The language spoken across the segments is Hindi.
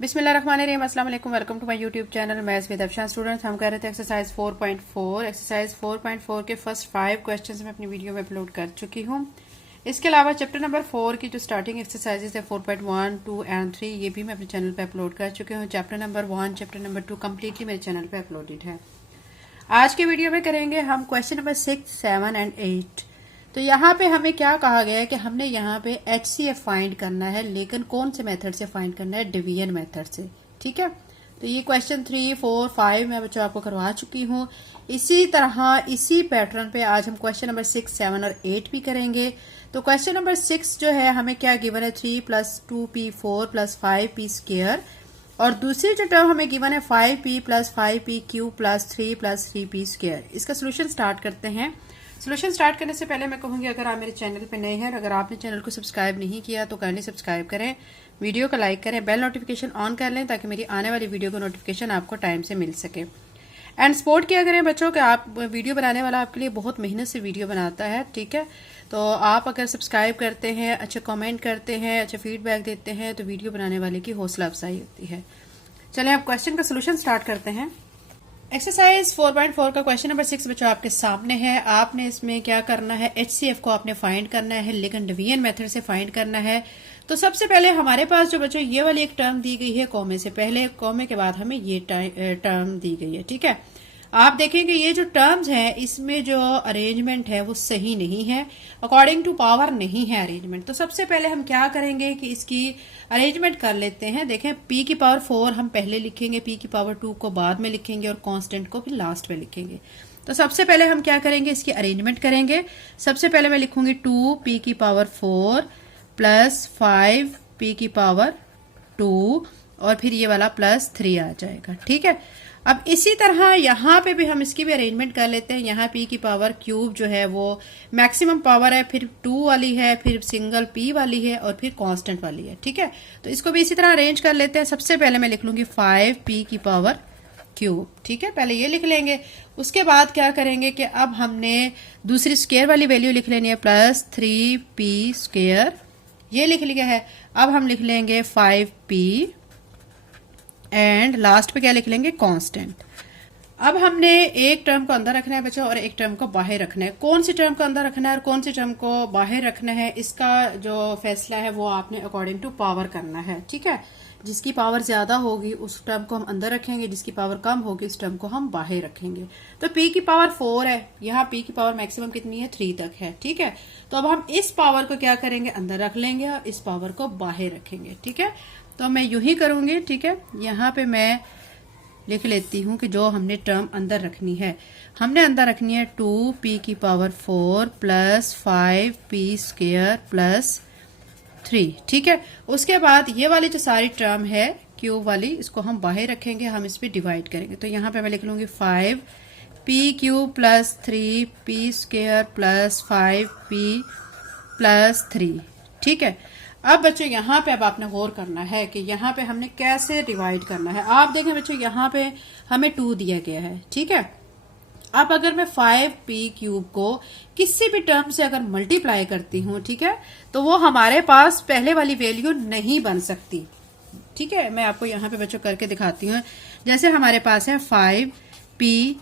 बिस्मिल्लाहिर्रहमानिर्रहीम, अस्सलाम वालेकुम, welcome to my YouTube channel maths with Afshan. Students, हम कर रहे थे एक्सरसाइज 4.4। एक्सरसाइज 4.4 के फर्स्ट 5 क्वेश्चंस मैं अपनी वीडियो में अपलोड कर चुकी हूँ। इसके अलावा चैप्टर नंबर 4 की जो स्टार्टिंग एक्सरसाइजेस है 4.1, 2 एंड 3 ये भी मैं अपने चैनल पे अपलोड कर चुकी हूँ। Chapter number 1, chapter number 2 completely मेरे चैनल पे अपलोडेड है। आज के वीडियो में करेंगे हम क्वेश्चन नंबर 6, 7 एंड 8। तो यहाँ पे हमें क्या कहा गया है कि हमने यहाँ पे HCF फाइंड करना है, लेकिन कौन से मेथड से फाइंड करना है? डिवीजन मेथड से। ठीक है, तो ये क्वेश्चन 3, 4, 5 मैं बच्चों आपको करवा चुकी हूँ। इसी तरह इसी पैटर्न पे आज हम क्वेश्चन नंबर 6, 7 और 8 भी करेंगे। तो क्वेश्चन नंबर 6 जो है हमें क्या गिवन है? 3 + 2p4 + 5p स्क्वायर, और दूसरी जो टर्म हमें गिवन है 5p + 5p cube + 3 + 3p square. इसका सोल्यूशन स्टार्ट करते हैं। सोल्यूशन स्टार्ट करने से पहले मैं कहूंगी, अगर आप मेरे चैनल पे नए हैं, अगर आपने चैनल को सब्सक्राइब नहीं किया तो काइंडली सब्सक्राइब करें, वीडियो को लाइक करें, बेल नोटिफिकेशन ऑन कर लें ताकि मेरी आने वाली वीडियो का नोटिफिकेशन आपको टाइम से मिल सके। एंड सपोर्ट किया करें बच्चों कि आप वीडियो बनाने वाला आपके लिए बहुत मेहनत से वीडियो बनाता है। ठीक है, तो आप अगर सब्सक्राइब करते हैं, अच्छा कमेंट करते हैं, अच्छा फीडबैक देते हैं तो वीडियो बनाने वाले की हौसला अफजाई होती है। चलें अब क्वेश्चन का सोल्यूशन स्टार्ट करते हैं। एक्सरसाइज 4.4 का क्वेश्चन नंबर 6 बच्चों आपके सामने है। आपने इसमें क्या करना है? HCF को आपने फाइंड करना है, लेकिन डिवीजन मेथड से फाइंड करना है। तो सबसे पहले हमारे पास जो बच्चों ये वाली एक टर्म दी गई है कॉमे से पहले, कॉमे के बाद हमें ये टर्म दी गई है। ठीक है, आप देखेंगे ये जो टर्म्स हैं इसमें जो अरेंजमेंट है वो सही नहीं है, अकॉर्डिंग टू पावर नहीं है अरेंजमेंट। तो सबसे पहले हम क्या करेंगे कि इसकी अरेंजमेंट कर लेते हैं। देखें, p की पावर 4 हम पहले लिखेंगे, p की पावर 2 को बाद में लिखेंगे और कांस्टेंट को फिर लास्ट में लिखेंगे। तो सबसे पहले हम क्या करेंगे? इसकी अरेंजमेंट करेंगे। सबसे पहले मैं लिखूंगी 2p की पावर 4 + 5p की पावर 2 और फिर ये वाला +3 आ जाएगा। ठीक है, अब इसी तरह यहाँ पे भी हम इसकी भी अरेंजमेंट कर लेते हैं। यहाँ p की पावर क्यूब जो है वो मैक्सिमम पावर है, फिर 2 वाली है, फिर सिंगल p वाली है और फिर कांस्टेंट वाली है। ठीक है, तो इसको भी इसी तरह अरेंज कर लेते हैं। सबसे पहले मैं लिख लूंगी 5p की पावर क्यूब। ठीक है, पहले ये लिख लेंगे। उसके बाद क्या करेंगे कि अब हमने दूसरी स्क्वायर वाली वैल्यू लिख लेनी है, +3p स्क्वायर, ये लिख लिया है। अब हम लिख लेंगे 5p एंड लास्ट पे क्या लिख लेंगे? कांस्टेंट। अब हमने एक टर्म को अंदर रखना है बच्चों और एक टर्म को बाहर रखना है। कौन सी टर्म को अंदर रखना है और कौन सी टर्म को बाहर रखना है, इसका जो फैसला है वो आपने अकॉर्डिंग टू पावर करना है। ठीक है, जिसकी पावर ज्यादा होगी उस टर्म को हम अंदर रखेंगे, जिसकी पावर कम होगी उस टर्म को हम बाहर रखेंगे। तो p की पावर 4 है, यहाँ p की पावर मैक्सिमम कितनी है? 3 तक है। ठीक है, तो अब हम इस पावर को क्या करेंगे? अंदर रख लेंगे और इस पावर को बाहर रखेंगे। ठीक है, तो मैं यूं ही करूंगी। ठीक है, यहाँ पे मैं लिख लेती हूं कि जो हमने टर्म अंदर रखनी है, हमने अंदर रखनी है 2p की पावर 4 + 5p स्क्वायर + 3। ठीक है, उसके बाद ये वाली जो सारी टर्म है क्यूब वाली, इसको हम बाहर रखेंगे, हम इस पे डिवाइड करेंगे। तो यहाँ पे मैं लिख लूंगी 5p cube + 3p square + 5p + 3। ठीक है, अब बच्चों यहाँ पे अब आपने गौर करना है कि यहाँ पे हमने कैसे डिवाइड करना है। आप देखें बच्चों, यहाँ पे हमें 2 दिया गया है। ठीक है, अब अगर मैं 5p क्यूब को किसी भी टर्म से अगर मल्टीप्लाई करती हूँ, ठीक है, तो वो हमारे पास पहले वाली वैल्यू नहीं बन सकती। ठीक है, मैं आपको यहाँ पे बच्चों करके दिखाती हूँ। जैसे हमारे पास है 5p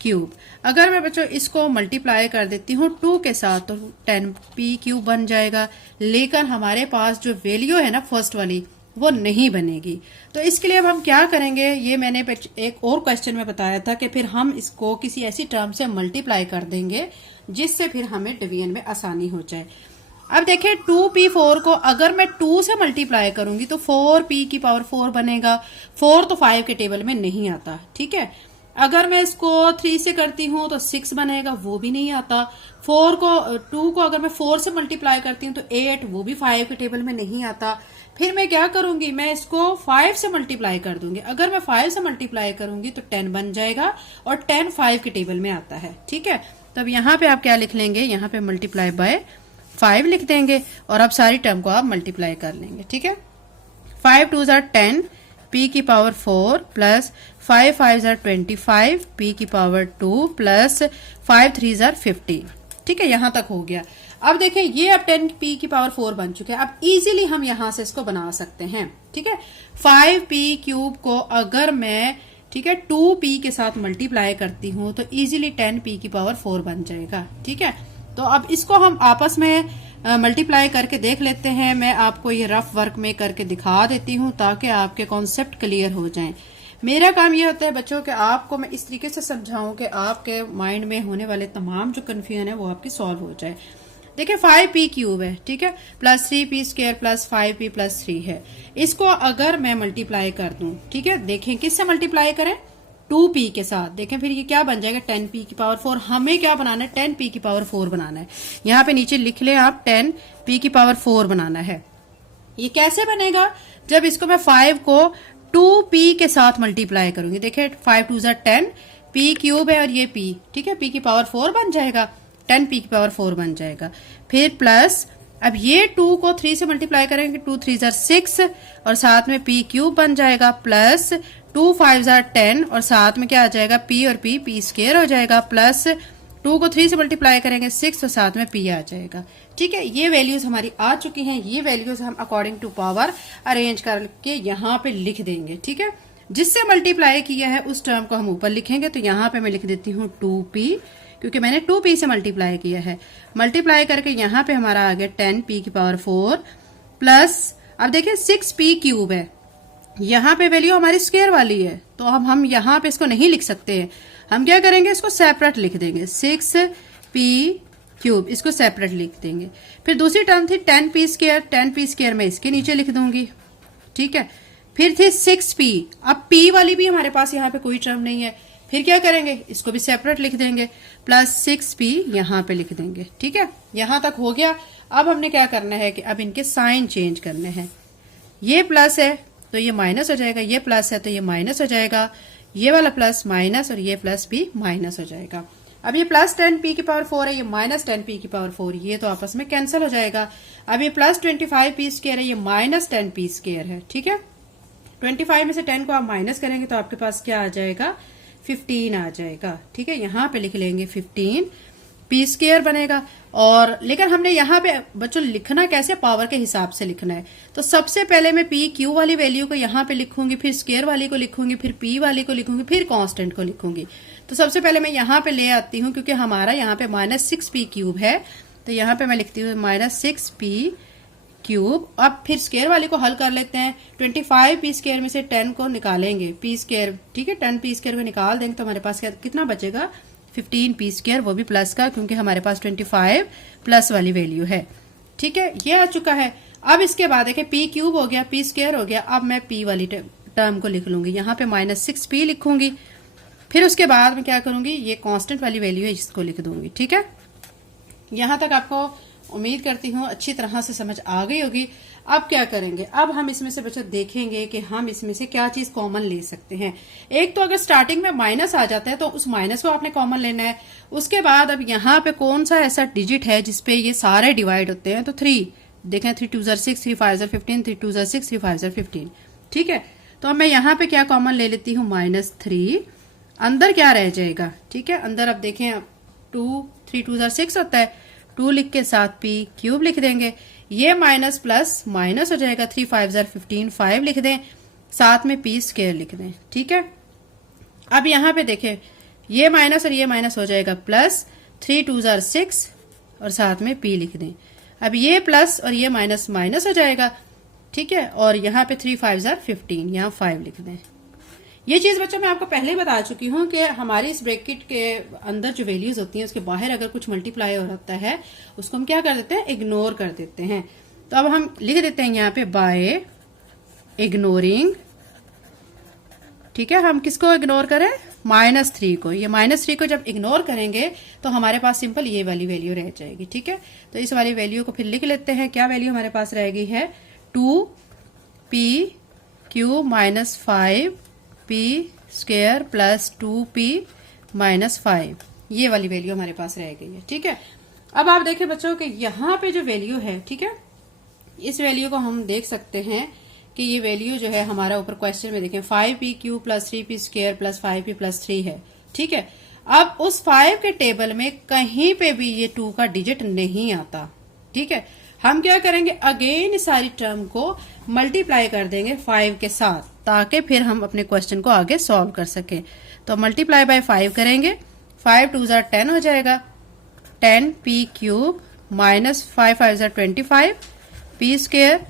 क्यूब, अगर मैं बच्चों इसको मल्टीप्लाई कर देती हूँ 2 के साथ तो 10p क्यूब बन जाएगा, लेकिन हमारे पास जो वैल्यू है ना फर्स्ट वाली वो नहीं बनेगी। तो इसके लिए अब हम क्या करेंगे? ये मैंने एक और क्वेश्चन में बताया था कि फिर हम इसको किसी ऐसी टर्म से मल्टीप्लाई कर देंगे जिससे फिर हमें डिवीजन में आसानी हो जाए। अब देखें 2p4 को अगर मैं 2 से मल्टीप्लाई करूंगी तो 4p की पावर 4 बनेगा। 4 तो 5 के टेबल में नहीं आता। ठीक है, अगर मैं इसको 3 से करती हूँ तो 6 बनेगा, वो भी नहीं आता। 2 को अगर मैं 4 से मल्टीप्लाई करती हूँ तो 8, वो भी 5 के टेबल में नहीं आता। फिर मैं क्या करूंगी? मैं इसको 5 से मल्टीप्लाई कर दूंगी। अगर मैं 5 से मल्टीप्लाई करूंगी तो 10 बन जाएगा और 10 5 के टेबल में आता है। ठीक है, तो अब यहाँ पे आप क्या लिख लेंगे? यहाँ पे मल्टीप्लाई बाय 5 लिख देंगे और अब सारी टर्म को आप मल्टीप्लाई कर लेंगे। ठीक है, 5 2 = 10 p की पावर 4 + 5 5 = 25 p की पावर 2 + 5 3 = 50। ठीक है, यहां तक हो गया। अब देखिए ये अब 10p की पावर 4 बन चुके हैं। अब इजीली हम यहां से इसको बना सकते हैं, ठीक है। 5p क्यूब को अगर मैं, ठीक है, 2p के साथ मल्टीप्लाई करती हूं तो इजीली 10p की पावर 4 बन जाएगा, ठीक है। तो अब इसको हम आपस में मल्टीप्लाई करके देख लेते हैं। मैं आपको ये रफ वर्क में करके दिखा देती हूँ ताकि आपके कॉन्सेप्ट क्लियर हो जाएं। मेरा काम ये होता है बच्चों कि आपको मैं इस तरीके से समझाऊं कि आपके माइंड में होने वाले तमाम जो कंफ्यूजन है वो आपकी सॉल्व हो जाए। देखिए 5p क्यूब है, ठीक है, plus 3p square plus 5p plus 3 है। इसको अगर मैं मल्टीप्लाई कर दूं, ठीक है, देखें किससे मल्टीप्लाई करें, 2p के साथ। देखें फिर ये क्या बन जाएगा, 10p की पावर 4। हमें क्या बनाना है, 10p की पावर 4 बनाना है। यहाँ पे नीचे लिख लें आप, 10p की पावर 4 बनाना है। ये कैसे बनेगा, जब इसको मैं 5 को 2p के साथ मल्टीप्लाई करूंगी। देखिए 5 2 10, p क्यूब है और ये p, ठीक है, p की पावर 4 बन जाएगा, 10p की पावर 4 बन जाएगा। फिर प्लस, अब ये 2 को 3 से मल्टीप्लाई करेंगे, 2 3 6 और साथ में p क्यूब बन जाएगा, प्लस 2 5 10 और साथ में क्या आ जाएगा, p और p स्क्वायर हो जाएगा, प्लस 2 को 3 से मल्टीप्लाई करेंगे 6 और साथ में p आ जाएगा, ठीक है। ये वैल्यूज हमारी आ चुकी हैं। ये वैल्यूज हम अकॉर्डिंग टू पावर अरेंज करके यहाँ पे लिख देंगे, ठीक है। जिससे मल्टीप्लाई किया है उस टर्म को हम ऊपर लिखेंगे। तो यहाँ पे मैं लिख देती हूँ 2p, क्योंकि मैंने 2p से मल्टीप्लाई किया है। मल्टीप्लाई करके यहाँ पे हमारा आ गया 10p की पावर 4 प्लस, अब देखिए 6p क्यूब है, यहाँ पे वैल्यू हमारी स्क्वायर वाली है तो अब हम यहाँ पे इसको नहीं लिख सकते हैं। हम क्या करेंगे, इसको सेपरेट लिख देंगे, 6p क्यूब, इसको सेपरेट लिख देंगे। फिर दूसरी टर्म थी 10p स्क्वायर, 10p स्क्वायर मैं इसके नीचे लिख दूंगी, ठीक है। फिर थी 6p, अब p वाली भी हमारे पास यहाँ पे कोई टर्म नहीं है, फिर क्या करेंगे, इसको भी सेपरेट लिख देंगे, प्लस 6p यहाँ पे लिख देंगे, ठीक है। यहां तक हो गया। अब हमने क्या करना है कि अब इनके साइन चेंज करने हैं। ये प्लस है तो ये माइनस हो जाएगा, ये प्लस है तो ये माइनस हो जाएगा, ये वाला प्लस माइनस और ये प्लस भी माइनस हो जाएगा। अब ये प्लस 10p की पावर 4 है, ये माइनस 10p की पावर 4, ये तो आपस में कैंसिल हो जाएगा। अब ये प्लस 25p स्क्वायर है, ये माइनस 10p स्क्वायर है, ठीक है। 25 में से 10 को आप माइनस करेंगे तो आपके पास क्या आ जाएगा, 15 आ जाएगा, ठीक है। यहाँ पे लिख लेंगे 15p स्क्वायर बनेगा। और लेकिन हमने यहाँ पे बच्चों लिखना कैसे, पावर के हिसाब से लिखना है। तो सबसे पहले मैं p q वाली वैल्यू को यहाँ पे लिखूंगी, फिर स्क्वायर वाली को लिखूंगी, फिर p वाली को लिखूंगी, फिर कांस्टेंट को लिखूंगी। तो सबसे पहले मैं यहाँ पे ले आती हूँ, क्योंकि हमारा यहाँ पे माइनस 6p क्यूब है, तो यहाँ पे मैं लिखती हूँ माइनस 6p क्यूब। अब फिर स्क्वायर वाली को हल कर लेते हैं। 25p स्क्वायर में से 10 को निकालेंगे, p स्क्वायर, ठीक है, 10p स्क्वायर को निकाल देंगे तो हमारे पास कितना बचेगा, 15p स्क्वायर, वो भी प्लस का, क्योंकि हमारे पास 25 प्लस वाली वैल्यू है, ठीक है। ये आ चुका है। अब इसके बाद देखिए p क्यूब हो गया, p स्क्वायर हो गया। अब मैं p वाली टर्म को लिख लूंगी, यहाँ पे माइनस 6p लिखूंगी। फिर उसके बाद मैं क्या करूंगी, ये कांस्टेंट वाली वैल्यू है, इसको लिख दूंगी, ठीक है। यहां तक आपको उम्मीद करती हूँ अच्छी तरह से समझ आ गई होगी। अब क्या करेंगे, अब हम इसमें से बच्चों देखेंगे कि हम इसमें से क्या चीज कॉमन ले सकते हैं। एक तो अगर स्टार्टिंग में माइनस आ जाता है तो उस माइनस को आपने कॉमन लेना है। उसके बाद अब यहाँ पे कौन सा ऐसा डिजिट है जिसपे ये सारे डिवाइड होते हैं, तो 3 देखें, 3 2 6, 3 5 15, 3 2 6, 3 5 15, ठीक है। तो अब मैं यहाँ पे क्या कॉमन ले लेती हूँ, -3, अंदर क्या रह जाएगा, ठीक है। अंदर अब देखें 2 3 2 6 होता है, 2 लिख के साथ p क्यूब लिख देंगे, ये माइनस प्लस माइनस हो जाएगा, 3 5 15, 5 लिख दें, साथ में p स्क्वायर लिख दें, ठीक है। अब यहाँ पे देखें ये माइनस और ये माइनस हो जाएगा, प्लस 3 2 6 और साथ में p लिख दें। अब ये प्लस और ये माइनस माइनस हो जाएगा, ठीक है। और यहाँ पे 3 5 15, यहाँ 5 लिख दें। ये चीज बच्चों मैं आपको पहले ही बता चुकी हूँ कि हमारी इस ब्रैकेट के अंदर जो वैल्यूज होती हैं उसके बाहर अगर कुछ मल्टीप्लाई हो रहा है उसको हम क्या कर देते हैं, इग्नोर कर देते हैं। तो अब हम लिख देते हैं यहाँ पे बाय इग्नोरिंग, ठीक है। हम किसको इग्नोर करें, -3 को। ये -3 को जब इग्नोर करेंगे तो हमारे पास सिंपल ये वाली वैल्यू रह जाएगी, ठीक है। तो इस वाली वैल्यू को फिर लिख लेते हैं। क्या वैल्यू हमारे पास रह गई है, 2p cube minus 5p square plus 2p minus 5, ये वाली वैल्यू हमारे पास रह गई है, ठीक है। अब आप देखें बच्चों कि यहाँ पे जो वैल्यू है, ठीक है, इस वैल्यू को हम देख सकते हैं कि ये वैल्यू जो है हमारा ऊपर क्वेश्चन में देखें 5p cube plus 3p square plus 5p plus 3 है, ठीक है। अब उस 5 के टेबल में कहीं पे भी ये 2 का डिजिट नहीं आता, ठीक है। हम क्या करेंगे, अगेन सारी टर्म को मल्टीप्लाई कर देंगे 5 के साथ, ताकि फिर हम अपने क्वेश्चन को आगे सॉल्व कर सके। तो मल्टीप्लाई बाय 5 करेंगे, 5 2 जार 10 हो जाएगा, 10 P cube minus 5 5 jar 25 P square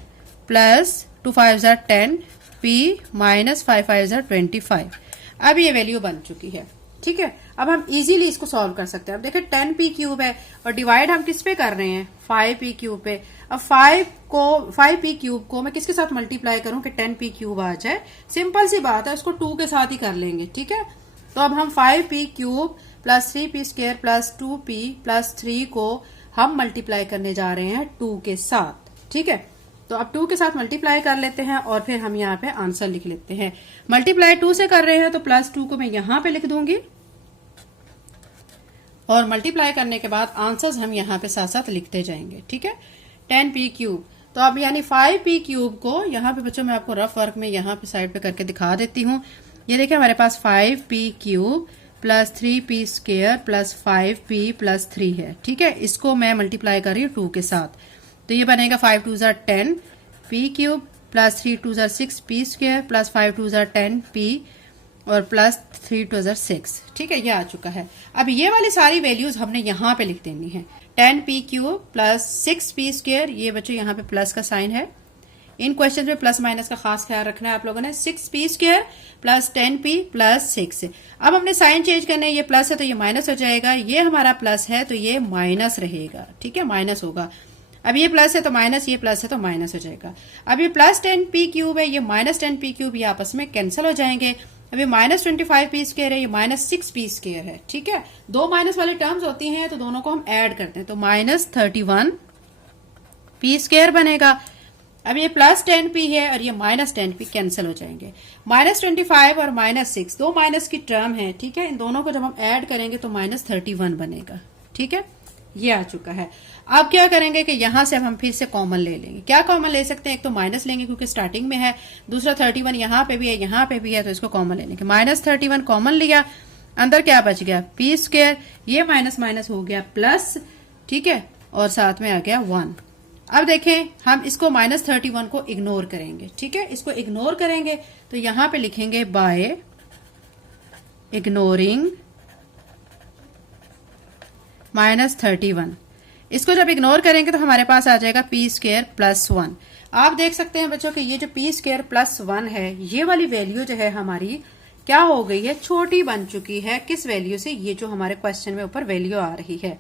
plus 2 5 jar 10 P minus 5 5 jar 25। अब ये वैल्यू बन चुकी है, ठीक है। अब हम इजीली इसको सॉल्व कर सकते हैं। अब देखिए 10 पी क्यूब है और डिवाइड हम किस पे कर रहे हैं, 5 पी क्यूब पे। अब 5 पी क्यूब को मैं किसके साथ मल्टीप्लाई करूं कि 10 पी क्यूब आ जाए, सिंपल सी बात है, उसको 2 के साथ ही कर लेंगे, ठीक है। तो अब हम 5 P cube plus 3 P square plus 2 P plus 3 को हम मल्टीप्लाई करने जा रहे हैं 2 के साथ, ठीक है। तो अब 2 के साथ मल्टीप्लाई कर लेते हैं और फिर हम यहाँ पे आंसर लिख लेते हैं। मल्टीप्लाई 2 से कर रहे हैं तो प्लस 2 को मैं यहाँ पे लिख दूंगी और मल्टीप्लाई करने के बाद आंसर्स हम यहाँ पे साथ साथ लिखते जाएंगे, ठीक है। 10 पी क्यूब, तो अब यानी 5 पी क्यूब को यहाँ पे बच्चों मैं आपको रफ वर्क में यहाँ पे साइड पे करके दिखा देती हूँ। ये देखिए हमारे पास 5 P cube plus 3 P square plus 5 P plus 3 है, ठीक है। इसको मैं मल्टीप्लाई कर रही हूँ 2 के साथ, तो ये बनेगा 5 2 jar 10 P cube plus 3 2 jar 6 P square plus 5 2 jar 10 P और प्लस 3 2 जार 6, ठीक है। ये आ चुका है। अब ये वाली सारी वैल्यूज हमने यहाँ पे लिख देनी है। 10 P cube plus 6 P square, ये बच्चों यहाँ पे प्लस का साइन है, इन क्वेश्चन में प्लस माइनस का खास ख्याल रखना है आप लोगों ने। 6 P square plus 10 P plus 6। अब हमने साइन चेंज करना है, ये प्लस है तो ये माइनस हो जाएगा, ये हमारा प्लस है तो ये माइनस रहेगा, ठीक है, माइनस होगा। अब ये प्लस है तो माइनस, ये प्लस है तो माइनस हो जाएगा। अब ये प्लस 10 पी क्यूब है, ये माइनस 10 पी क्यूब, ये आपस में कैंसिल हो जाएंगे। अब ये माइनस 25 पी स्क्वायर है, ये माइनस 6 पी स्क्वायर है, ठीक है। दो माइनस वाली टर्म्स होती हैं तो दोनों को हम ऐड करते हैं, तो माइनस 31 पी स्क्वायर बनेगा। अब ये प्लस 10 पी है और ये माइनस 10 पी कैंसिल हो जाएंगे। माइनस 25 और माइनस 6 दो माइनस की टर्म है, ठीक है। इन दोनों को जब हम ऐड करेंगे तो माइनस 31 बनेगा, ठीक है। ये आ चुका है। अब क्या करेंगे कि यहां से अब हम फिर से कॉमन ले लेंगे। क्या कॉमन ले सकते हैं, एक तो माइनस लेंगे क्योंकि स्टार्टिंग में है, दूसरा 31 यहाँ पे भी है यहाँ पे भी है, तो इसको कॉमन ले लेंगे। माइनस 31 कॉमन लिया, अंदर क्या बच गया, पी स्क्वायर, ये माइनस माइनस हो गया प्लस, ठीक है, और साथ में आ गया 1। अब देखें हम इसको माइनस 31 को इग्नोर करेंगे, ठीक है। इसको इग्नोर करेंगे तो यहां पे लिखेंगे बाय इग्नोरिंग माइनस 31। इसको जब इग्नोर करेंगे तो हमारे पास आ जाएगा पी स्क्वायर प्लस 1। आप देख सकते हैं बच्चों कि ये जो पी स्क्वायर प्लस 1 है, ये वाली वैल्यू जो है हमारी क्या हो गई है, छोटी बन चुकी है। किस वैल्यू से, ये जो हमारे क्वेश्चन में ऊपर वैल्यू आ रही है।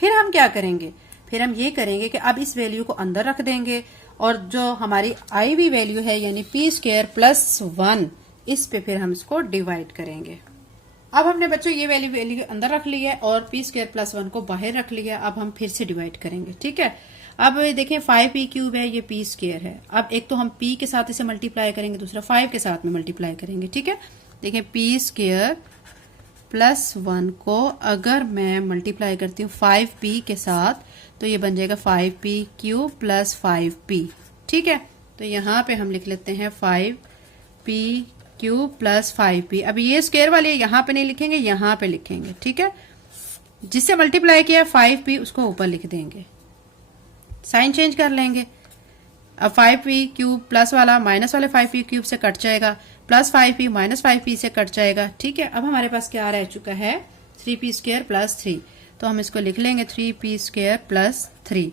फिर हम क्या करेंगे, फिर हम ये करेंगे कि अब इस वैल्यू को अंदर रख देंगे और जो हमारी आई वी वैल्यू है यानी पी स्क्वायर प्लस 1, इस पे फिर हम इसको डिवाइड करेंगे। अब हमने बच्चों ये वैल्यू अंदर रख ली है और पी स्क्वायर प्लस 1 को बाहर रख लिया। अब हम फिर से डिवाइड करेंगे, ठीक है। अब देखें 5 पी क्यूब है, ये पी स्क्वायर है। अब एक तो हम पी के साथ इसे मल्टीप्लाई करेंगे, दूसरा 5 के साथ में मल्टीप्लाई करेंगे, ठीक है। देखें पी स्क्वायर प्लस 1 को अगर मैं मल्टीप्लाई करती हूँ 5 पी के साथ तो ये बन जाएगा 5 पी क्यूब प्लस 5 पी, ठीक है। तो यहाँ पे हम लिख लेते हैं 5 पी क्यूब प्लस 5 पी। अब ये स्क्वायर वाले यहाँ पे नहीं लिखेंगे, यहाँ पे लिखेंगे, ठीक है। जिससे मल्टीप्लाई किया 5 पी उसको ऊपर लिख देंगे, साइन चेंज कर लेंगे। अब 5 पी क्यूब प्लस वाला माइनस वाले 5 पी क्यूब से कट जाएगा, प्लस 5 पी माइनस 5 पी से कट जाएगा, ठीक है। अब हमारे पास क्या रह चुका है, 3 पी स्क्वायर प्लस 3, तो हम इसको लिख लेंगे 3 पी स्क्वायर प्लस 3।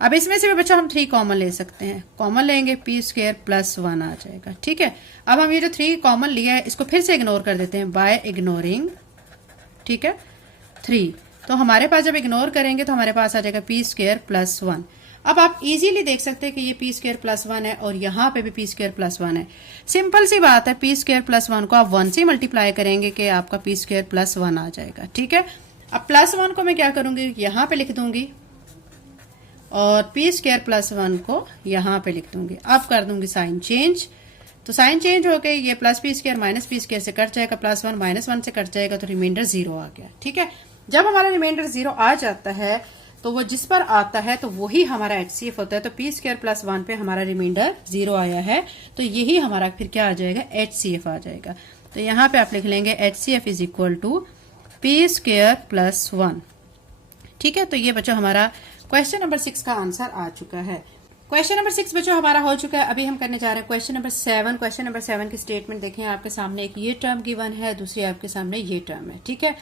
अब इसमें से भी बच्चा हम 3 कॉमन ले सकते हैं, कॉमन लेंगे पी स्क्वायर प्लस 1 आ जाएगा, ठीक है। अब हम ये जो 3 कॉमन लिया है इसको फिर से इग्नोर कर देते हैं बाय इग्नोरिंग, ठीक है, 3। तो हमारे पास जब इग्नोर करेंगे तो हमारे पास आ जाएगा पी स्क्वायर प्लस 1। अब आप इजीली देख सकते हैं कि ये पी स्क्वायर प्लस 1 है और यहाँ पे भी पी स्क्वायर प्लस 1 है। सिंपल सी बात है, पी स्क्वायर प्लस 1 को आप 1 से मल्टीप्लाई करेंगे कि आपका पी स्क्वायर प्लस 1 आ जाएगा, ठीक है। अब प्लस 1 को मैं क्या करूंगी, यहाँ पे लिख दूंगी और पी स्क्वायर प्लस 1 को यहाँ पे लिख दूंगी। अब कर दूंगी साइन चेंज, तो साइन चेंज हो गई, ये plus P square minus P square से कट जाएगा, प्लस 1 माइनस 1 से कट जाएगा, तो रिमाइंडर 0 आ गया, ठीक है। जब हमारा रिमाइंडर 0 आ जाता है तो वो जिस पर आता है तो वही हमारा HCF होता है। तो पी स्क्वायर प्लस 1 पे हमारा रिमाइंडर 0 आया है, तो यही हमारा फिर क्या आ जाएगा, HCF आ जाएगा। तो यहाँ पे आप लिख लेंगे HCF is equal to P square plus 1। ठीक है, तो ये बच्चों हमारा क्वेश्चन नंबर 6 का आंसर आ चुका है। क्वेश्चन नंबर 6 बच्चों हमारा हो चुका है। अभी हम करने जा रहे हैं क्वेश्चन नंबर 7। क्वेश्चन नंबर 7 की स्टेटमेंट देखें, आपके सामने एक ये टर्म गिवन है, दूसरी आपके सामने ये टर्म है। ठीक है,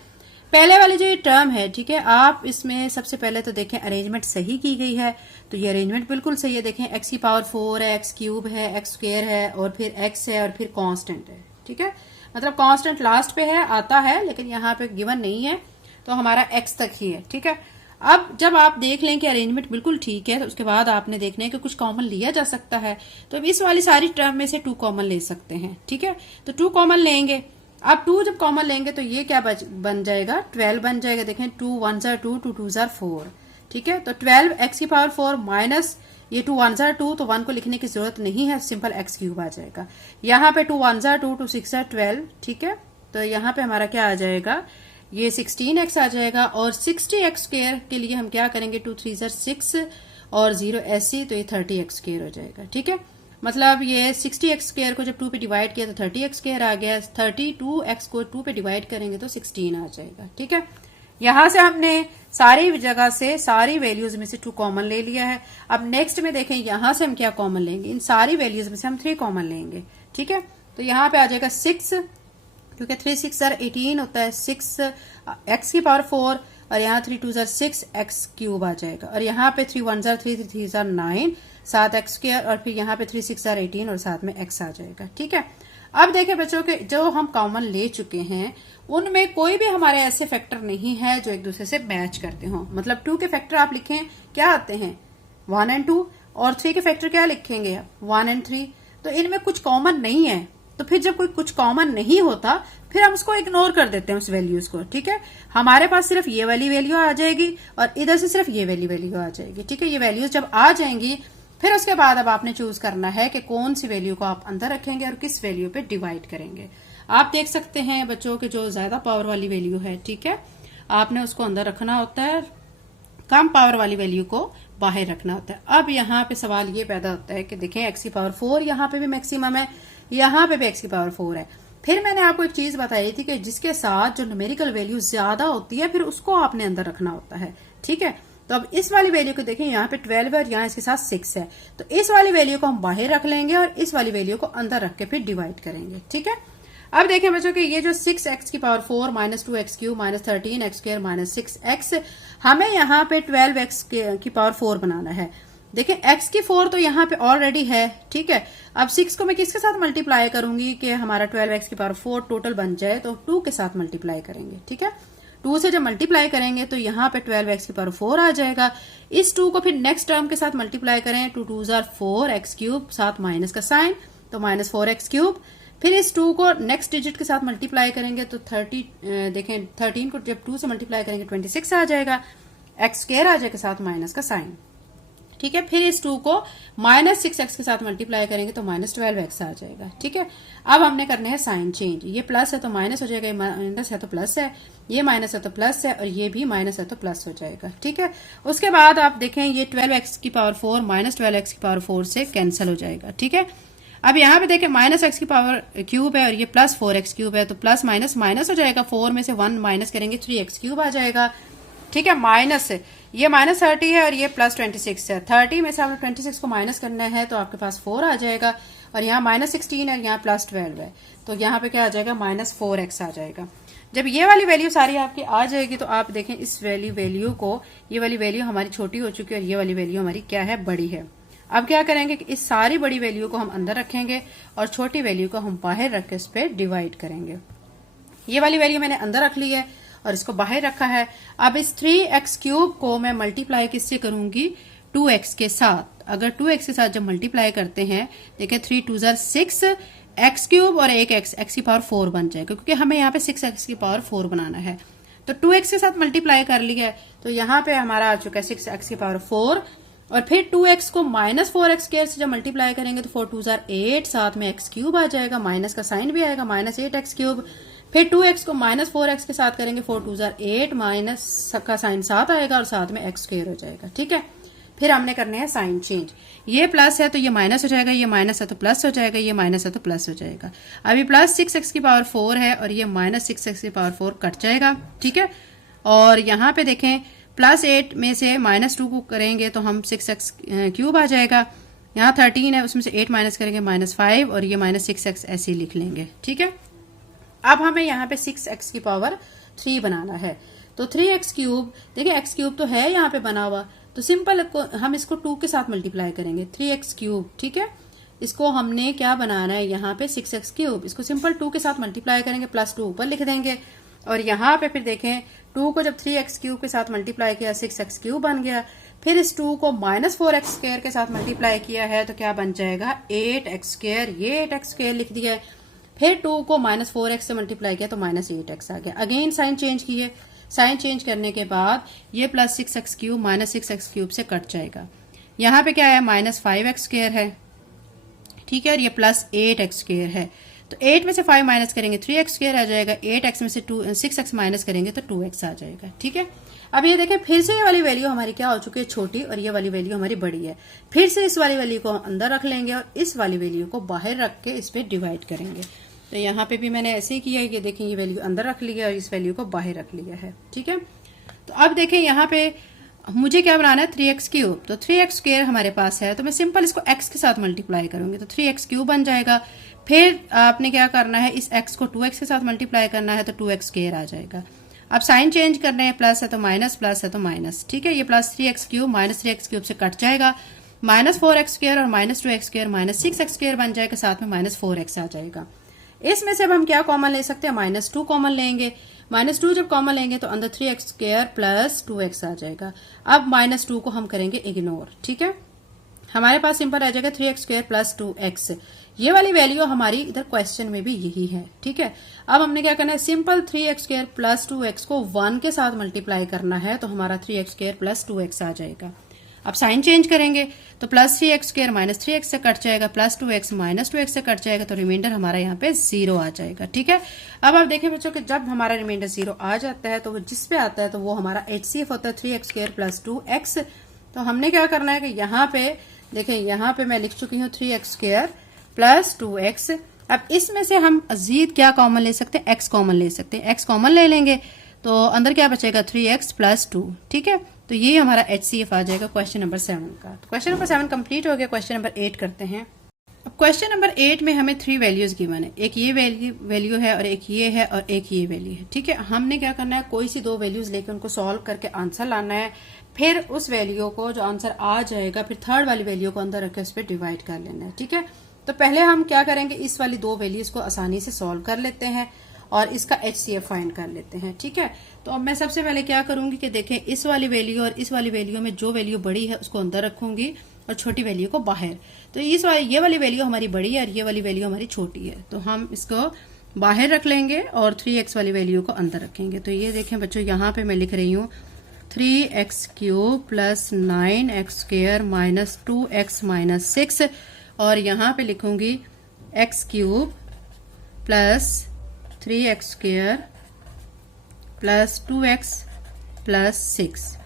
पहले वाली जो ये टर्म है, ठीक है, आप इसमें सबसे पहले तो देखें अरेंजमेंट सही की गई है, तो ये अरेंजमेंट बिल्कुल सही है। देखें एक्स की पावर 4 है, एक्स क्यूब है, एक्स स्क्वायर है और फिर एक्स है और फिर कांस्टेंट है। ठीक है, मतलब कांस्टेंट लास्ट पे है, आता है, लेकिन यहाँ पे गिवन नहीं है, तो हमारा एक्स तक ही है। ठीक है, अब जब आप देख लें कि अरेंजमेंट बिल्कुल ठीक है, तो उसके बाद आपने देखना है कि कुछ कॉमन लिया जा सकता है, तो इस वाली सारी टर्म में से 2 कॉमन ले सकते हैं। ठीक है, तो 2 कॉमन लेंगे। अब 2 जब कॉमन लेंगे तो ये क्या बन जाएगा, 12 बन जाएगा। देखें 2 1 2, 2 2 4। ठीक है, तो 12 एक्स की पावर 4 माइनस ये 2 1 2, तो 1 को लिखने की जरूरत नहीं है, सिंपल एक्स क्यूब आ जाएगा। यहाँ पे 2 1 2, 2 6 12। ठीक है, तो यहाँ पे हमारा क्या आ जाएगा, ये 16x आ जाएगा। और 60x स्क्वायर के लिए हम क्या करेंगे, 2 3 6 और 0 ऐसी, तो ये 30x स्क्वायर हो जाएगा। ठीक है, मतलब ये 60x स्क्वायर को जब 2 पे डिवाइड किया तो 30x स्क्वायर आ गया। 32x को 2 पे डिवाइड करेंगे तो 16 आ जाएगा। ठीक है, यहां से हमने सारी जगह से सारी वैल्यूज में से 2 कॉमन ले लिया है। अब नेक्स्ट में देखें यहां से हम क्या कॉमन लेंगे, इन सारी वैल्यूज में से हम 3 कॉमन लेंगे। ठीक है, तो यहाँ पे आ जाएगा 6, क्योंकि 3 6 18 होता है, 6 एक्स की पावर 4 और यहाँ 3 2 6 एक्स क्यूब आ जाएगा। और यहाँ पे 3 1 3 3 3 9 7 एक्स स्क्वायर और फिर यहाँ पे 3 6 18 और साथ में एक्स आ जाएगा। ठीक है, अब देखें बच्चों के जो हम कॉमन ले चुके हैं उनमें कोई भी हमारे ऐसे फैक्टर नहीं है जो एक दूसरे से मैच करते हो। मतलब 2 के फैक्टर आप लिखें क्या आते हैं, 1 और 2, और 3 के फैक्टर क्या लिखेंगे, 1 और 3। तो इनमें कुछ कॉमन नहीं है, तो फिर जब कोई कुछ कॉमन नहीं होता फिर हम उसको इग्नोर कर देते हैं उस वैल्यूज को। ठीक है, हमारे पास सिर्फ ये वाली वैल्यू आ जाएगी और इधर से सिर्फ ये वाली वैल्यू आ जाएगी। ठीक है, ये वैल्यूज जब आ जाएंगी फिर उसके बाद अब आपने चूज करना है कि कौन सी वैल्यू को आप अंदर रखेंगे और किस वैल्यू पे डिवाइड करेंगे। आप देख सकते हैं बच्चों के जो ज्यादा पावर वाली वैल्यू है, ठीक है, आपने उसको अंदर रखना होता है, कम पावर वाली वैल्यू को बाहर रखना होता है। अब यहाँ पे सवाल ये पैदा होता है कि देखें एक्स की पावर 4 यहाँ पे भी मैक्सिमम है, यहाँ पे भी एक्स की पावर 4 है। फिर मैंने आपको एक चीज बताई थी कि जिसके साथ जो न्यूमेरिकल वैल्यू ज्यादा होती है फिर उसको आपने अंदर रखना होता है। ठीक है, तो अब इस वाली वैल्यू को देखें, यहाँ पे 12 है और यहाँ इसके साथ 6 है, तो इस वाली वैल्यू को हम बाहर रख लेंगे और इस वाली वैल्यू को अंदर रख के फिर डिवाइड करेंगे। ठीक है, अब देखें बच्चों कि ये जो 6x की power 4 minus 2x cube minus 13x square minus 6x, हमें यहाँ पे 12x की पावर 4 बनाना है। देखिए x की 4 तो यहाँ पे ऑलरेडी है। ठीक है, अब 6 को मैं किसके साथ मल्टीप्लाई करूंगी कि हमारा 12x की पावर 4 टोटल बन जाए, तो 2 के साथ मल्टीप्लाई करेंगे। ठीक है, 2 से जब मल्टीप्लाई करेंगे तो यहाँ पे 12x की पावर 4 आ जाएगा। इस 2 को फिर नेक्स्ट टर्म के साथ मल्टीप्लाई करें, 2 2 4 एक्स क्यूब, साथ माइनस का साइन, तो माइनस 4x क्यूब। फिर इस 2 को नेक्स्ट डिजिट के साथ मल्टीप्लाई करेंगे तो 13 को जब 2 से मल्टीप्लाई करेंगे 26 आ जाएगा, एक्स स्क्वायर आ जाएगा साथ माइनस का साइन। ठीक है, फिर इस 2 को माइनस 6x के साथ मल्टीप्लाई करेंगे तो माइनस 12x आ जाएगा। ठीक है, अब हमने करने हैं साइन चेंज, ये प्लस है तो माइनस हो जाएगा, ये माइनस है तो प्लस है, ये माइनस है तो प्लस है और ये भी माइनस है तो प्लस हो जाएगा। ठीक है, उसके बाद आप देखें ये 12x की पावर 4 माइनस 12x की पावर 4 से कैंसिल हो जाएगा। ठीक है, अब यहाँ पे देखें माइनस एक्स की पावर क्यूब है और ये प्लस 4x क्यूब है, तो प्लस माइनस माइनस हो जाएगा, 4 में से 1 माइनस करेंगे 3x क्यूब आ जाएगा। ठीक है, माइनस ये माइनस 30 है और ये प्लस 26 है, 30 में से आपने 26 को माइनस करना है तो आपके पास 4 आ जाएगा, और यहाँ माइनस 16 है, यहाँ प्लस 12 है, तो यहाँ पे क्या आ जाएगा, माइनस 4x आ जाएगा। जब ये वाली वैल्यू सारी आपकी आ जाएगी तो आप देखें इस वैल्यू को, ये वाली वैल्यू हमारी छोटी हो चुकी है और ये वाली वैल्यू हमारी क्या है, बड़ी है। अब क्या करेंगे कि इस सारी बड़ी वैल्यू को हम अंदर रखेंगे और छोटी वैल्यू को हम बाहर रख के इस पे डिवाइड करेंगे। ये वाली वैल्यू मैंने अंदर रख ली है और इसको बाहर रखा है। अब इस 3x क्यूब को मैं मल्टीप्लाई किससे करूंगी, 2x के साथ। अगर 2x के साथ जब मल्टीप्लाई करते हैं, देखें 3 2 6 एक्स क्यूब और एक एक्स की पावर 4 बन जाएगा, क्योंकि हमें यहाँ पे 6x की पावर 4 बनाना है। तो 2x के साथ मल्टीप्लाई कर लिया है तो यहाँ पे हमारा आ चुका है 6x की पावर 4, और फिर 2x को माइनस 4x स्क्वायर से जब मल्टीप्लाई करेंगे तो 4 2 8, साथ में x क्यूब आ जाएगा, माइनस का साइन भी आएगा, माइनस 8x क्यूब। फिर 2x को माइनस 4x के साथ करेंगे, 4 2 8, माइनस का साइन 7 आएगा और साथ में x स्क्वायर हो जाएगा। ठीक है, फिर हमने करने हैं साइन चेंज। ये प्लस है तो ये माइनस हो जाएगा, ये माइनस है तो प्लस हो जाएगा, ये माइनस है तो प्लस हो जाएगा। अभी प्लस 6x की पावर 4 है और ये माइनस 6x की पावर 4 कट जाएगा, ठीक है। और यहाँ पे देखें प्लस 8 में से माइनस 2 को करेंगे तो हम 6x क्यूब आ जाएगा। यहाँ 13 है, उसमें से 8 माइनस करेंगे -5 और ये -6x ऐसे ही लिख लेंगे, ठीक है। अब हमें यहाँ पे 6x की पावर 3 बनाना है, तो 3x क्यूब, देखिए x क्यूब तो है यहाँ पे बना हुआ, तो सिंपल हम इसको 2 के साथ मल्टीप्लाई करेंगे, 3x क्यूब, ठीक है। इसको हमने क्या बनाना है यहाँ पे 6x क्यूब, इसको सिंपल 2 के साथ मल्टीप्लाई करेंगे, +2 ऊपर लिख देंगे। और यहाँ पे फिर देखें 2 को जब 3x क्यूब के साथ मल्टीप्लाई किया 6x क्यूब बन गया। फिर इस 2 को -4x स्क्वायर के साथ मल्टीप्लाई किया है तो क्या बन जाएगा 8x स्क्वायर, ये 8x स्क्वायर लिख दिया है। फिर 2 को -4x से मल्टीप्लाई किया तो -8x आ गया। अगेन साइन चेंज किए, साइन चेंज करने के बाद ये +6x क्यूब -6x क्यूब से कट जाएगा। यहाँ पे क्या है -5x स्क्वायर है, ठीक है, और ये +8x स्क्वायर है। तो 8 में से 5 माइनस करेंगे 3x स्क्वायर आ जाएगा, 8x में से 6x माइनस करेंगे तो 2x आ जाएगा, ठीक है। अब ये देखें फिर से ये वाली वैल्यू हमारी क्या हो चुकी है छोटी और ये वाली वैल्यू हमारी बड़ी है। फिर से इस वाली वैल्यू को अंदर रख लेंगे और इस वाली वैल्यू को बाहर रख के इस पे डिवाइड करेंगे। तो यहाँ पे भी मैंने ऐसे ही किया है कि देखें ये वैल्यू अंदर रख लिया और इस वैल्यू को बाहर रख लिया है, ठीक है। तो अब देखें यहाँ पे मुझे क्या बनाना है 3x क्यूब, तो 3x स्क्वायर हमारे पास है तो मैं सिंपल इसको x के साथ मल्टीप्लाई करूंगी तो 3x क्यूब बन जाएगा। फिर आपने क्या करना है इस x को 2x के साथ मल्टीप्लाई करना है तो 2x स्क्वायर आ जाएगा। अब साइन चेंज करने हैं, प्लस है तो माइनस, प्लस है तो माइनस, ठीक है। ये +3x क्यूब -3x क्यूब से कट जाएगा, -4x स्क्वायर और -2x स्क्वायर -6x स्क्वायर बन जाएगा, साथ में -4x आ जाएगा। इसमें से अब हम क्या कॉमन ले सकते हैं -2 कॉमन लेंगे। -2 जब कॉमन लेंगे तो अंदर 3x स्क्वायर +2x आ जाएगा। अब -2 को हम करेंगे इग्नोर, ठीक है। हमारे पास सिंपल आ जाएगा 3x स्क्वायर +2x। ये वाली वैल्यू हमारी इधर क्वेश्चन में भी यही है, ठीक है। अब हमने क्या करना है सिंपल 3x स्क्वायर +2x को 1 के साथ मल्टीप्लाई करना है तो हमारा 3x स्क्वायर +2x आ जाएगा। अब साइन चेंज करेंगे तो +3x स्क्वायर -3x से कट जाएगा, +2x -2x से कट जाएगा, तो रिमाइंडर हमारा यहाँ पे 0 आ जाएगा, ठीक है। अब आप देखें बच्चों कि जब हमारा रिमाइंडर 0 आ जाता है तो वो जिस पे आता है तो वो हमारा HCF होता है 3x स्क्वायर +2x। तो हमने क्या करना है कि यहाँ पे देखें, यहाँ पे मैं लिख चुकी हूँ 3x स्क्वायर +2x। अब इसमें से हम मजीद क्या कॉमन ले सकते हैं, x कॉमन ले सकते हैं। x कॉमन ले लेंगे तो अंदर क्या बचेगा 3x +2, ठीक है। तो ये हमारा HCF आ जाएगा क्वेश्चन नंबर 7 का। तो क्वेश्चन नंबर 7 कंप्लीट हो गया। क्वेश्चन नंबर 8 करते हैं। अब क्वेश्चन नंबर 8 में हमें 3 वैल्यूज गिवन है, एक ये वैल्यू है और एक ये है और एक ये वैल्यू है, ठीक है। हमने क्या करना है कोई सी 2 वैल्यूज लेकर उनको सॉल्व करके आंसर लाना है, फिर उस वैल्यू को जो आंसर आ जाएगा फिर थर्ड वाली वैल्यू को अंदर रख के उस पर डिवाइड कर लेना है, ठीक है। तो पहले हम क्या करेंगे इस वाली 2 वैल्यूज को आसानी से सॉल्व कर लेते हैं और इसका HCF फाइंड कर लेते हैं, ठीक है। तो अब मैं सबसे पहले क्या करूंगी कि देखें इस वाली वैल्यू और इस वाली वैल्यू में जो वैल्यू बड़ी है उसको अंदर रखूंगी और छोटी वैल्यू को बाहर। तो ये वाली वैल्यू हमारी बड़ी है और ये वाली वैल्यू हमारी छोटी है, तो हम इसको बाहर रख लेंगे और 3x वाली वैल्यू को अंदर रखेंगे। तो ये देखें बच्चों यहाँ पे मैं लिख रही हूँ 3x cube +9x square -2x -6 और यहाँ पे लिखूंगी x cube +3x square +2x +6।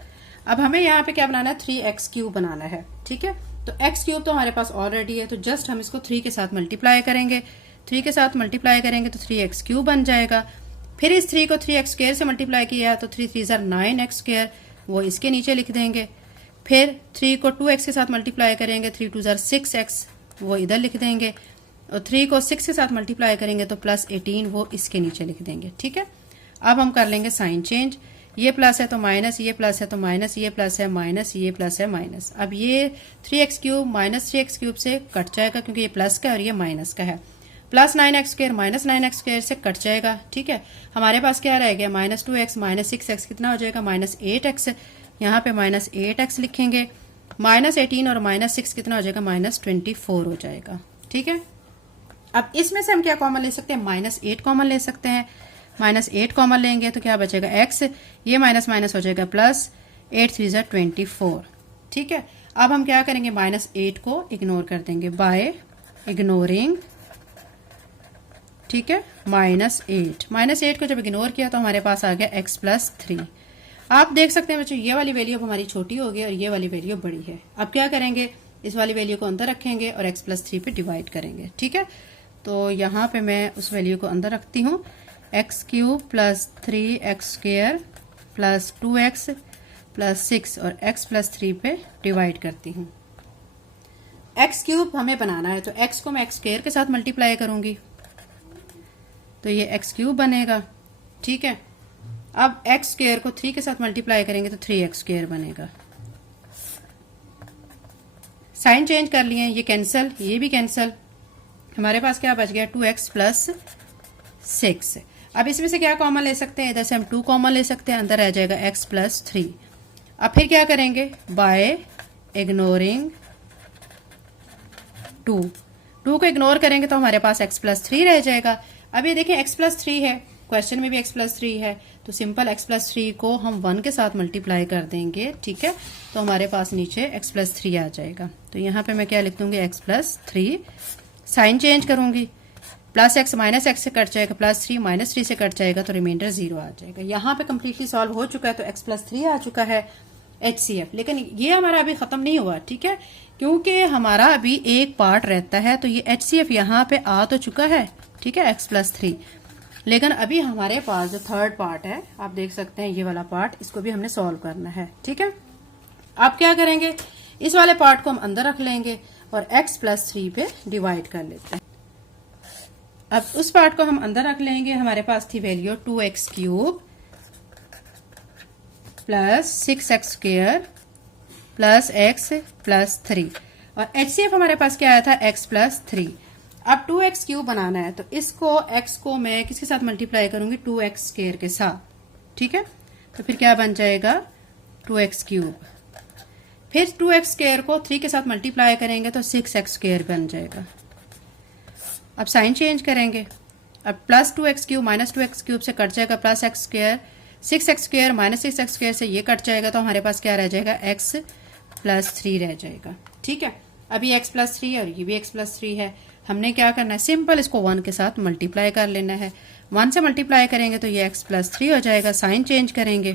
अब हमें यहाँ पे क्या बनाना है 3x क्यूब बनाना है, ठीक है। तो x क्यूब तो हमारे पास ऑलरेडी है तो जस्ट हम इसको 3 के साथ मल्टीप्लाई करेंगे, 3 के साथ मल्टीप्लाई करेंगे तो 3x क्यूब बन जाएगा। फिर इस 3 को 3x स्क्वायर से मल्टीप्लाई किया तो 3 3 9x स्क्वायर, वो इसके नीचे लिख देंगे। फिर 3 को 2x के साथ मल्टीप्लाई करेंगे 3 2 6x, वो इधर लिख देंगे। और 3 को 6 के साथ मल्टीप्लाई करेंगे तो +18, वो इसके नीचे लिख देंगे, ठीक है। अब हम कर लेंगे साइन चेंज, ये प्लस है तो माइनस, ये प्लस है तो माइनस, ये प्लस है माइनस, ये प्लस है माइनस। अब ये 3x क्यूब -3x क्यूब से कट जाएगा क्योंकि ये प्लस का है और ये माइनस का है। +9x स्क्वायर -9x स्क्वायर से कट जाएगा, ठीक है। हमारे पास क्या रह गया -2x -6x कितना हो जाएगा -8x। यहाँ पे -8x लिखेंगे, -18 और -6 कितना हो जाएगा -24 हो जाएगा, ठीक है। अब इसमें से हम क्या कॉमन ले सकते हैं -8 कॉमन ले सकते हैं। -8 कॉमन लेंगे तो क्या बचेगा x, ये माइनस माइनस हो जाएगा प्लस, 8 3 24, ठीक है। अब हम क्या करेंगे -8 को इग्नोर कर देंगे बाय इग्नोरिंग, ठीक है, -8 को जब इग्नोर किया तो हमारे पास आ गया x +3। आप देख सकते हैं बच्चों ये वाली वैल्यू अब हमारी छोटी हो गई और ये वाली वैल्यू बड़ी है। अब क्या करेंगे, इस वाली वैल्यू को अंदर रखेंगे और x प्लस 3 पे डिवाइड करेंगे। ठीक है, तो यहाँ पे मैं उस वैल्यू को अंदर रखती हूँ, x cube plus 3x square plus 2x plus 6 और x प्लस 3 पे डिवाइड करती हूँ। एक्स क्यूब हमें बनाना है तो x को मैं x स्क्वायर के साथ मल्टीप्लाई करूंगी तो ये x क्यूब बनेगा। ठीक है, अब x स्क्वायर को 3 के साथ मल्टीप्लाई करेंगे तो 3x स्क्वायर बनेगा। साइन चेंज कर लिए, ये कैंसल, ये भी कैंसल, हमारे पास क्या बच गया 2x प्लस 6। अब इसमें से क्या कॉमन ले सकते हैं, इधर से हम 2 कॉमन ले सकते हैं, अंदर रह जाएगा x प्लस 3। अब फिर क्या करेंगे, बाय इग्नोरिंग 2 को इग्नोर करेंगे तो हमारे पास x प्लस 3 रह जाएगा। अब ये देखें x प्लस 3 है, क्वेश्चन में भी x प्लस 3 है, तो सिंपल x प्लस 3 को हम 1 के साथ मल्टीप्लाई कर देंगे। ठीक है, तो हमारे पास नीचे x प्लस 3 आ जाएगा। तो यहाँ पे मैं क्या लिख दूंगी, x प्लस 3, साइन चेंज करूंगी, प्लस x माइनस x से कट जाएगा, प्लस 3 माइनस 3 से कट जाएगा तो रिमाइंडर 0 आ जाएगा। यहाँ पे कम्प्लीटली सॉल्व हो चुका है, तो x प्लस 3 आ चुका है HCF। लेकिन ये हमारा अभी खत्म नहीं हुआ, ठीक है, क्योंकि हमारा अभी एक पार्ट रहता है, तो ये HCF यहाँ पे आ तो चुका है, ठीक है, x प्लस 3, लेकिन अभी हमारे पास जो थर्ड पार्ट है, आप देख सकते हैं ये वाला पार्ट, इसको भी हमने सॉल्व करना है। ठीक है, आप क्या करेंगे, इस वाले पार्ट को हम अंदर रख लेंगे और x प्लस 3 पे डिवाइड कर लेते हैं। अब उस पार्ट को हम अंदर रख लेंगे, हमारे पास थी value 2x cube plus 6x square plus x plus 3 और HCF हमारे पास क्या आया था, x प्लस 3। अब 2x क्यूब बनाना है तो इसको x को मैं किसके साथ मल्टीप्लाई करूंगी, 2x स्क्वायर के साथ। ठीक है, तो फिर क्या बन जाएगा, 2x क्यूब, फिर 2x स्क्वायर को 3 के साथ मल्टीप्लाई करेंगे तो 6x स्क्वायर बन जाएगा। अब साइन चेंज करेंगे, अब plus 2x cube minus 2x cube से कट जाएगा plus x square, 6x square minus 6x square से ये कट जाएगा, तो हमारे पास क्या रह जाएगा, x प्लस 3 रह जाएगा। ठीक है, अभी x प्लस 3 और ये भी x प्लस 3 है, हमने क्या करना है, सिंपल इसको 1 के साथ मल्टीप्लाई कर लेना है। 1 से मल्टीप्लाई करेंगे तो ये x प्लस 3 हो जाएगा, साइन चेंज करेंगे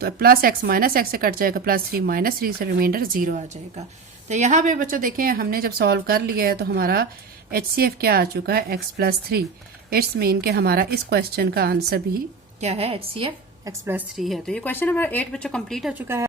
तो प्लस x माइनस x से कट जाएगा, प्लस 3 माइनस 3 से रिमाइंडर 0 आ जाएगा। तो यहाँ पे बच्चों देखें, हमने जब सॉल्व कर लिया है तो हमारा HCF क्या आ चुका है, x प्लस 3। इट्स मीन कि हमारा इस क्वेश्चन का आंसर भी क्या है, HCF x प्लस 3 है। तो ये क्वेश्चन नंबर 8 बच्चों कंप्लीट हो चुका है।